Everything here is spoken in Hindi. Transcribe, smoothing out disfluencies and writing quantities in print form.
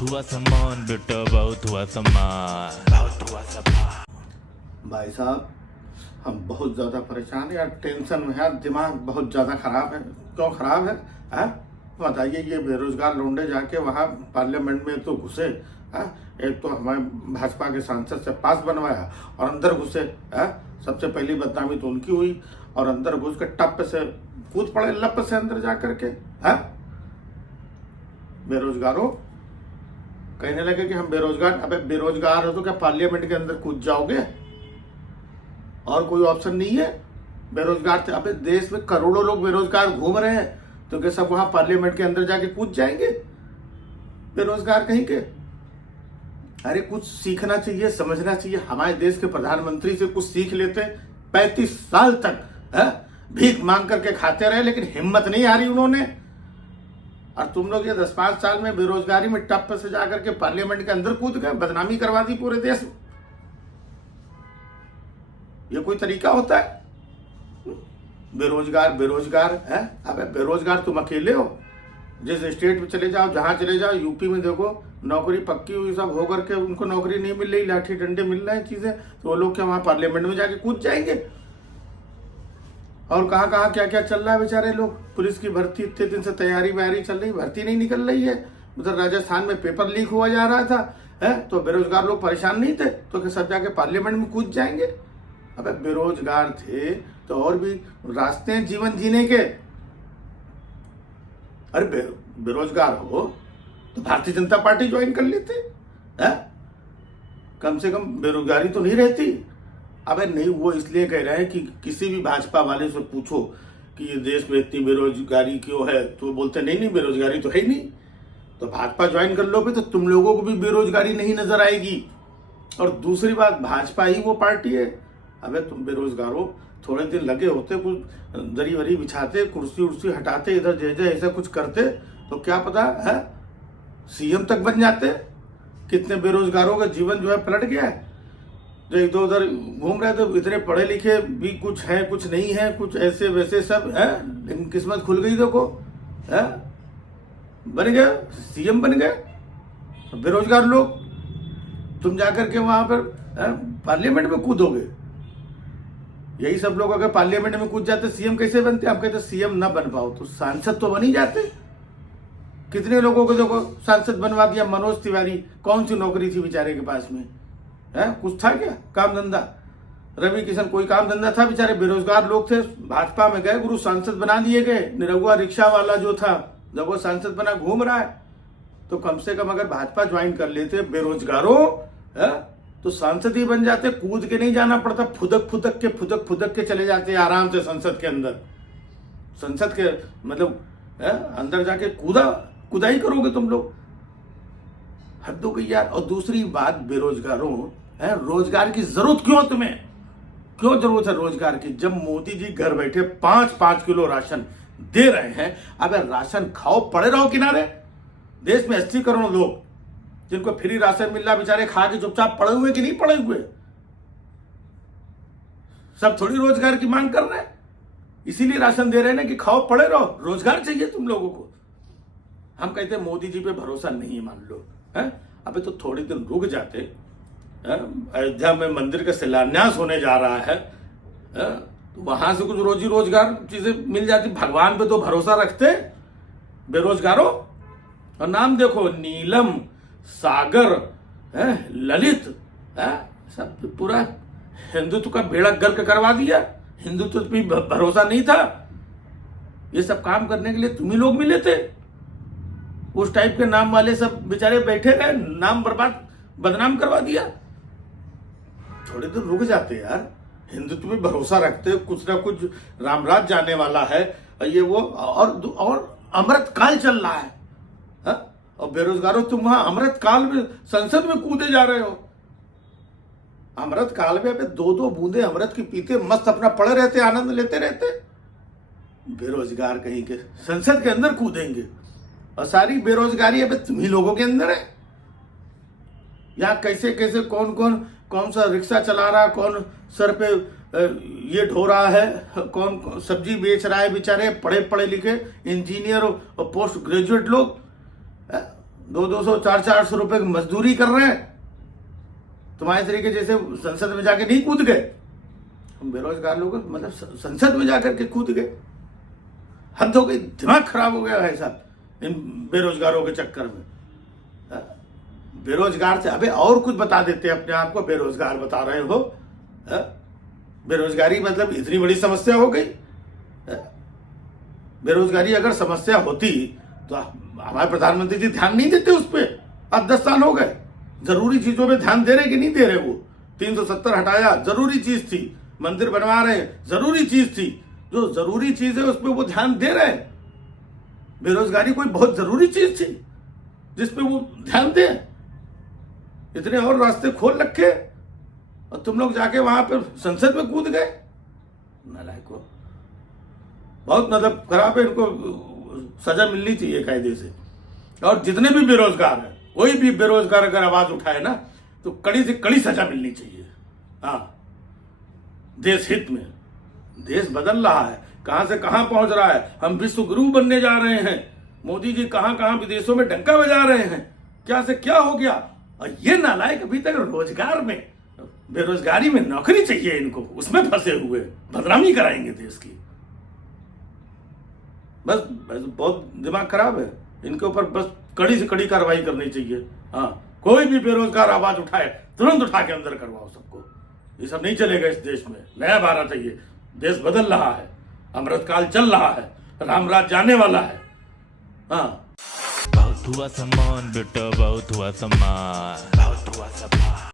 बहुत हुआ सम्मान बेटा, बहुत हुआ सम्मान, बहुत हुआ सम्मान। भाई साहब, हम बहुत ज़्यादा परेशान हैं यार, टेंशन में है, दिमाग बहुत ज़्यादा ख़राब है। क्यों ख़राब है? बताइए। ये बेरोजगार लोंडे जाके वहाँ पार्लियामेंट में तो घुसे, एक तो हमारे भाजपा के सांसद से पास बनवाया और अंदर घुसे। सबसे पहली बदनामी तो उनकी हुई और अंदर घुस के टप से कूद पड़े, लप से अंदर जा करके। बेरोजगारों कहने लगे कि हम बेरोजगार। अबे बेरोजगार हो तो क्या पार्लियामेंट के अंदर कूद जाओगे? और कोई ऑप्शन नहीं है? बेरोजगार थे। अबे देश में करोड़ों लोग बेरोजगार घूम रहे हैं, तो क्या सब वहां पार्लियामेंट के अंदर जाके कूद जाएंगे? बेरोजगार कहीं के। अरे कुछ सीखना चाहिए, समझना चाहिए। हमारे देश के प्रधानमंत्री से कुछ सीख लेते। 35 साल तक भीख मांग करके खाते रहे, लेकिन हिम्मत नहीं आ रही उन्होंने। और तुम लोग ये 10-5 साल में बेरोजगारी में टप से जाकर के पार्लियामेंट के अंदर कूद गए, बदनामी करवा दी पूरे देश में। ये कोई तरीका होता है? बेरोजगार बेरोजगार है। अबे बेरोजगार तुम अकेले हो। जिस स्टेट में चले जाओ, जहां चले जाओ, यूपी में देखो नौकरी पक्की हुई सब हो करके उनको नौकरी नहीं मिल रही, लाठी डंडे मिल रहे हैं चीजें, तो वो लोग क्या वहां पार्लियामेंट में जाके कूद जाएंगे? और कहाँ कहाँ क्या क्या चल रहा है बेचारे लोग। पुलिस की भर्ती इतने दिन से तैयारी वैयारी चल रही, भर्ती नहीं निकल रही है। उधर राजस्थान में पेपर लीक हुआ जा रहा था, तो बेरोजगार लोग परेशान नहीं थे, तो क्या सब जाके पार्लियामेंट में कूद जाएंगे? अबे बेरोजगार थे तो और भी रास्ते हैं जीवन जीने के। अरे बेरोजगार हो तो भारतीय जनता पार्टी ज्वाइन कर लेते, कम से कम बेरोजगारी तो नहीं रहती। अबे नहीं, वो इसलिए कह रहे हैं कि किसी भी भाजपा वाले से पूछो कि ये देश में इतनी बेरोजगारी क्यों है, तो बोलते नहीं बेरोजगारी तो है ही नहीं। तो भाजपा ज्वाइन कर लो तो तुम लोगों को भी बेरोजगारी नहीं नजर आएगी। और दूसरी बात, भाजपा ही वो पार्टी है। अबे तुम बेरोजगारों, थोड़े दिन लगे होते, कुछ दरी वरी बिछाते, कुर्सी उर्सी हटाते, इधर जैसे ऐसा कुछ करते, तो क्या पता है सीएम तक बन जाते। कितने बेरोजगारों का जीवन जो है पलट गया है, जो इधर उधर घूम रहे थे। इतने पढ़े लिखे भी कुछ हैं, कुछ नहीं है, कुछ ऐसे वैसे सब है, लेकिन किस्मत खुल गई देखो, बन गए सीएम बन गए। बेरोजगार लोग तुम जाकर के वहां पर पार्लियामेंट में कूदोगे। यही सब लोग अगर पार्लियामेंट में कूद जाते, सीएम कैसे बनते? आप कहते सीएम ना बन पाओ तो सांसद तो बन ही जाते। कितने लोगों को देखो सांसद बनवा दिया। मनोज तिवारी, कौन सी नौकरी थी बेचारे के पास में? कुछ था क्या काम धंधा? रवि किशन, कोई काम धंधा था? बेचारे बेरोजगार लोग थे, भाजपा में गए, गुरु सांसद बना दिए गए। निरहुआ रिक्शा वाला जो था, जब वो सांसद बना, घूम रहा है। तो कम से कम अगर भाजपा ज्वाइन कर लेते बेरोजगारों, तो सांसद ही बन जाते। कूद के नहीं जाना पड़ता, फुदक फुदक के चले जाते आराम से संसद के अंदर। संसद के मतलब अंदर जाके कुदाई करोगे तुम लोग। हद हो गई यार। और दूसरी बात, बेरोजगारों, रोजगार की जरूरत क्यों तुम्हें? क्यों जरूरत है रोजगार की? जब मोदी जी घर बैठे 5-5 किलो राशन दे रहे हैं, अब राशन खाओ, पड़े रहो किनारे। देश में 80 करोड़ लोग जिनको फ्री राशन मिल रहा, बेचारे खा के चुपचाप पड़े हुए कि नहीं पड़े हुए? सब थोड़ी रोजगार की मांग कर रहे हैं, इसीलिए राशन दे रहे हैं ना कि खाओ, पड़े रहो। रोजगार चाहिए तुम लोगों को। हम कहते हैं मोदी जी पे भरोसा नहीं है, मान लो, अबे तो थोड़े दिन रुक जाते। अयोध्या में मंदिर का शिलान्यास होने जा रहा है, तो वहां से कुछ रोजी रोजगार चीजें मिल जाती। भगवान पे तो भरोसा रखते बेरोजगारों। और नाम देखो, नीलम, सागर, ललित, सब पूरा हिंदुत्व का बेड़ा गर्क करवा दिया। हिंदुत्व पे भरोसा नहीं था। ये सब काम करने के लिए तुम ही लोग मिले थे। उस टाइप के नाम वाले सब बेचारे बैठे गए, नाम बदनाम करवा दिया। थोड़े दिन रुक जाते यार, हिंदुत्व पे भरोसा रखते, कुछ ना कुछ रामराज जाने वाला है ये वो। और अमृत काल चल रहा है, और बेरोजगारों तुम वहां अमृत काल में संसद में कूदे जा रहे हो। अमृत काल में 2-2 बूंदे अमृत की पीते मस्त अपना पड़े रहते, आनंद लेते रहते। बेरोजगार कहीं के संसद के अंदर कूदेंगे, और सारी बेरोजगारी अब तुम ही लोगों के अंदर है। यहाँ कैसे कैसे कौन सा रिक्शा चला रहा है, कौन सर पे ये ढो रहा है, कौन सब्जी बेच रहा है। बेचारे पढ़े लिखे इंजीनियर और पोस्ट ग्रेजुएट लोग 200 400 रुपए की मजदूरी कर रहे हैं। तुम्हारे तरीके जैसे संसद में जाके नहीं कूद गए। हम बेरोजगार लोग मतलब संसद में जाकर के कूद गए। हद हो गई, दिमाग खराब हो गया है साहब इन बेरोजगारों के चक्कर में। बेरोजगार से अबे और कुछ बता देते हैं, अपने आप को बेरोजगार बता रहे हो। बेरोजगारी मतलब इतनी बड़ी समस्या हो गई। बेरोजगारी अगर समस्या होती तो हमारे प्रधानमंत्री जी ध्यान नहीं देते उस पर। अब 10 साल हो गए, जरूरी चीजों पे ध्यान दे रहे कि नहीं दे रहे। वो 370 हटाया, जरूरी चीज थी। मंदिर बनवा रहे हैं, जरूरी चीज थी। जो जरूरी चीज है उस पर वो ध्यान दे रहे हैं। बेरोजगारी कोई बहुत जरूरी चीज थी जिसपे वो ध्यान दे। इतने और रास्ते खोल रखे और तुम लोग जाके वहां पे संसद में कूद गए। नालायको, बहुत मतलब खराब है। इनको सजा मिलनी चाहिए कायदे से। और जितने भी बेरोजगार हैं, कोई भी बेरोजगार अगर आवाज उठाए ना तो कड़ी से कड़ी सजा मिलनी चाहिए। हाँ, देश हित में। देश बदल रहा है, कहां से कहां पहुंच रहा है। हम विश्व गुरु बनने जा रहे हैं। मोदी जी कहां कहां विदेशों में डंका बजा रहे हैं। क्या से क्या हो गया। और ये नालायक अभी तक रोजगार में, बेरोजगारी में नौकरी चाहिए इनको, उसमें फंसे हुए, बदनामी कराएंगे देश की। बस बहुत दिमाग खराब है इनके ऊपर। बस कड़ी से कड़ी कार्रवाई करनी चाहिए। हाँ, कोई भी बेरोजगार आवाज उठाए तुरंत उठा के अंदर करवाओ सबको। ये सब नहीं चलेगा इस देश में। नया भारत है ये, देश बदल रहा है, अमृतकाल चल रहा है, रामराज जाने वाला है। हाँ, बहुत हुआ सम्मान बेटा, बहुत हुआ सम्मान, बहुत हुआ सम्मान।